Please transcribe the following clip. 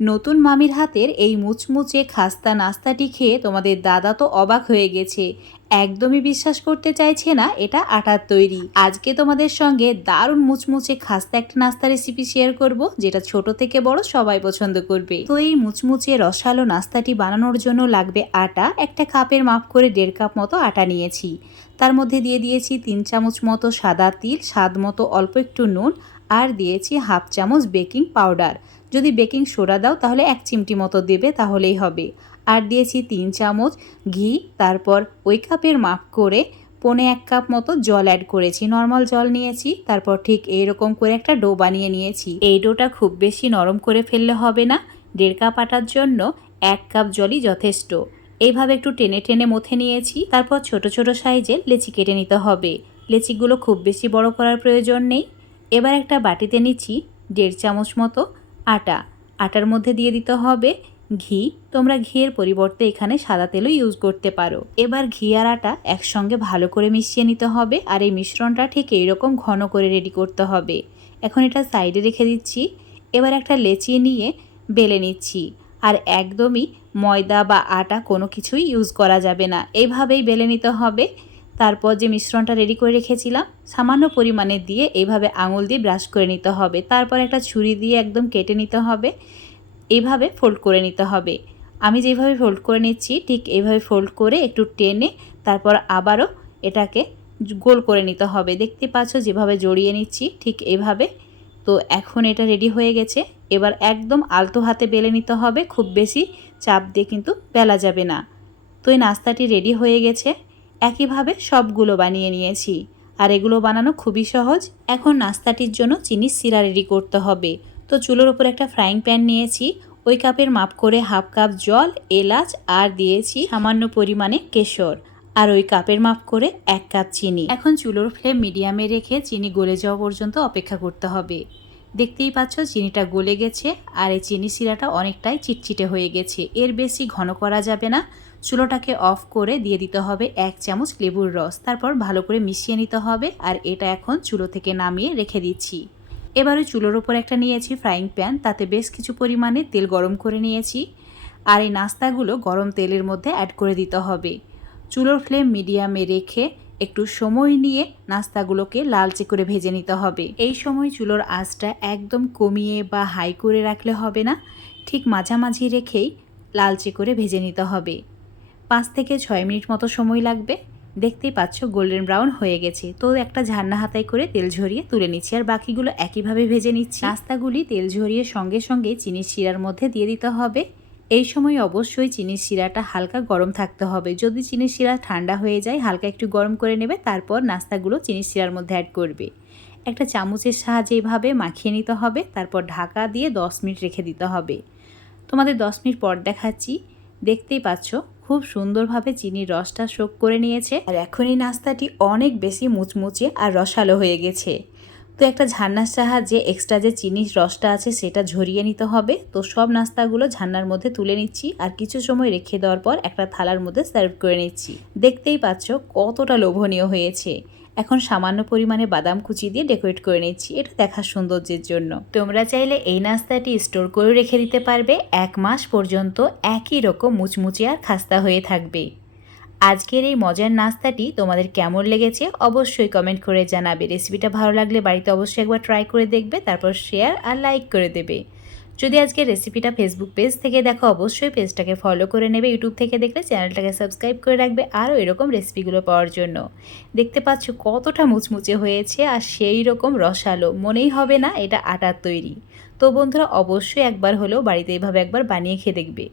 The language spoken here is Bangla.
নতুন মামির হাতের এই মুচমুচে খাস্তা নাস্তাটি খেয়ে তোমাদের দাদা তো অবাক হয়ে গেছে। একদমই বিশ্বাস করতে চাইছে না এটা আটার তৈরি। আজকে তোমাদের সঙ্গে দারুণ মুচমুচে খাস্তা একটা নাস্তা রেসিপি শেয়ার করব, যেটা ছোট থেকে বড় সবাই পছন্দ করবে। তো এই মুচমুচে রসালো নাস্তাটি বানানোর জন্য লাগবে আটা। একটা কাপের মাপ করে দেড় কাপ মতো আটা নিয়েছি। তার মধ্যে দিয়ে দিয়েছি তিন চামচ মতো সাদা তিল, স্বাদ মতো অল্প একটু নুন, আর দিয়েছি হাফ চামচ বেকিং পাউডার। যদি বেকিং সোডা দাও, তাহলে এক চিমটি মতো দেবে, তাহলেই হবে। আর দিয়েছি তিন চামচ ঘি, তারপর ওই কাপের মাপ করে পনে এক কাপ মতো জল অ্যাড করেছি। নর্মাল জল নিয়েছি, তারপর ঠিক এইরকম করে একটা ডো বানিয়ে নিয়েছি। এই ডোটা খুব বেশি নরম করে ফেললে হবে না। দেড় কাপ আটার জন্য এক কাপ জলই যথেষ্ট। এইভাবে একটু টেনে টেনে মথে নিয়েছি। তারপর ছোট ছোট সাইজের লেচি কেটে নিতে হবে। লেচিগুলো খুব বেশি বড় করার প্রয়োজন নেই। এবার একটা বাটিতে নিচ্ছি দেড় চামচ মতো আটা। আটার মধ্যে দিয়ে দিতে হবে ঘি। তোমরা ঘিয়ের পরিবর্তে এখানে সাদা তেলও ইউজ করতে পারো। এবার ঘি আর আটা একসঙ্গে ভালো করে মিশিয়ে নিতে হবে আর এই মিশ্রণটা ঠিক এইরকম ঘন করে রেডি করতে হবে। এখন এটা সাইডে রেখে দিচ্ছি। এবার একটা লেচি নিয়ে বেলে নিচ্ছি। আর একদমই ময়দা বা আটা কোনো কিছুই ইউজ করা যাবে না। এইভাবেই বেলে নিতে হবে। তারপর যে মিশ্রণটা রেডি করে রেখেছিলাম, সামান্য পরিমাণে দিয়ে এইভাবে আঙুল দিয়ে ব্রাশ করে নিতে হবে। তারপর একটা ছুরি দিয়ে একদম কেটে নিতে হবে। এইভাবে ফোল্ড করে নিতে হবে। আমি যেভাবে ফোল্ড করে নিচ্ছি, ঠিক এইভাবে ফোল্ড করে একটু টেনে তারপর আবারও এটাকে গোল করে নিতে হবে। দেখতে পাচ্ছ যেভাবে জড়িয়ে নিচ্ছি, ঠিক এইভাবে তো এখন এটা রেডি হয়ে গেছে। এবার একদম আলতো হাতে বেলে নিতে হবে। খুব বেশি চাপ দিয়ে কিন্তু বেলা যাবে না। তো এই নাস্তাটি রেডি হয়ে গেছে। একইভাবে সবগুলো বানিয়ে নিয়েছি। আর এগুলো বানানো খুবই সহজ। এখন নাস্তাটির জন্য চিনির সিরা রেডি করতে হবে। তো চুলোর ওপর একটা ফ্রাইং প্যান নিয়েছি। ওই কাপের মাপ করে হাফ কাপ জল, এলাচ আর দিয়েছি সামান্য পরিমাণে কেশর। আর ওই কাপের মাপ করে এক কাপ চিনি। এখন চুলোর ফ্লেম মিডিয়ামে রেখে চিনি গলে যাওয়া পর্যন্ত অপেক্ষা করতে হবে। দেখতেই পাচ্ছ চিনিটা গলে গেছে। আর এই চিনি শিরাটা অনেকটাই চিটচিটে হয়ে গেছে। এর বেশি ঘন করা যাবে না। চুলোটাকে অফ করে দিয়ে দিতে হবে এক চামচ লেবুর রস। তারপর ভালো করে মিশিয়ে নিতে হবে আর এটা এখন চুলো থেকে নামিয়ে রেখে দিচ্ছি। এবারে চুলোর ওপর একটা নিয়েছি ফ্রাইং প্যান তাতে বেশ কিছু পরিমাণে তেল গরম করে নিয়েছি। আর এই নাস্তাগুলো গরম তেলের মধ্যে অ্যাড করে দিতে হবে। চুলোর ফ্লেম মিডিয়ামে রেখে একটু সময় নিয়ে নাস্তাগুলোকে লালচে করে ভেজে নিতে হবে। এই সময় চুলোর আঁচটা একদম কমিয়ে বা হাই করে রাখলে হবে না। ঠিক মাঝামাঝি রেখেই লালচে করে ভেজে নিতে হবে। পাঁচ থেকে ছয় মিনিট মতো সময় লাগবে। দেখতেই পাচ্ছ গোল্ডেন ব্রাউন হয়ে গেছে। তো একটা ঝান্না হাতায় করে তেল ঝরিয়ে তুলে নিচ্ছি। আর বাকিগুলো একইভাবে ভেজে নিচ্ছি। নাস্তাগুলি তেল ঝরিয়ে সঙ্গে সঙ্গে চিনির শিরার মধ্যে দিয়ে দিতে হবে। এই সময় অবশ্যই চিনির শিরাটা হালকা গরম থাকতে হবে। যদি চিনির শিরা ঠান্ডা হয়ে যায়, হালকা একটু গরম করে নেবে, তারপর নাস্তাগুলো চিনির শিরার মধ্যে অ্যাড করবে। একটা চামচের সাহায্যে এইভাবে মাখিয়ে নিতে হবে। তারপর ঢাকা দিয়ে দশ মিনিট রেখে দিতে হবে। তোমাদের দশ মিনিট পর দেখাচ্ছি। দেখতেই পাচ্ছ খুব সুন্দরভাবে চিনির রসটা শোক করে নিয়েছে। আর এখনই নাস্তাটি অনেক বেশি মুচমুচে আর রসালো হয়ে গেছে। তো একটা ঝান্নার সাহায্যে এক্সট্রা যে চিনির রসটা আছে সেটা ঝরিয়ে নিতে হবে। তো সব নাস্তাগুলো ঝান্নার মধ্যে তুলে নিচ্ছি আর কিছু সময় রেখে দেওয়ার পর একটা থালার মধ্যে সার্ভ করে নিচ্ছি। দেখতেই পাচ্ছ কতটা লোভনীয় হয়েছে। এখন সামান্য পরিমাণে বাদাম কুচি দিয়ে ডেকোরেট করে নিচ্ছি। এটা দেখার সৌন্দর্যের জন্য। তোমরা চাইলে এই নাস্তাটি স্টোর করে রেখে দিতে পারবে। এক মাস পর্যন্ত একই রকম মুচমুচে আর খাস্তা হয়ে থাকবে। আজকের এই মজার নাস্তাটি তোমাদের কেমন লেগেছে অবশ্যই কমেন্ট করে জানাবে। রেসিপিটা ভালো লাগলে বাড়িতে অবশ্যই একবার ট্রাই করে দেখবে, তারপর শেয়ার আর লাইক করে দেবে। যদি আজকে রেসিপিটা ফেসবুক পেজ থেকে দেখো, অবশ্যই পেজটাকে ফলো করে নেবে ইউটিউব থেকে দেখলে চ্যানেলটাকে সাবস্ক্রাইব করে রাখবে আরও এরকম রেসিপিগুলো পাওয়ার জন্য। দেখতে পাচ্ছ কতটা মুচমুচে হয়েছে আর সেই রকম রসালো, মনেই হবে না এটা আটার তৈরি। তো বন্ধুরা, অবশ্যই একবার হলেও বাড়িতে এইভাবে একবার বানিয়ে খেয়ে দেখবে।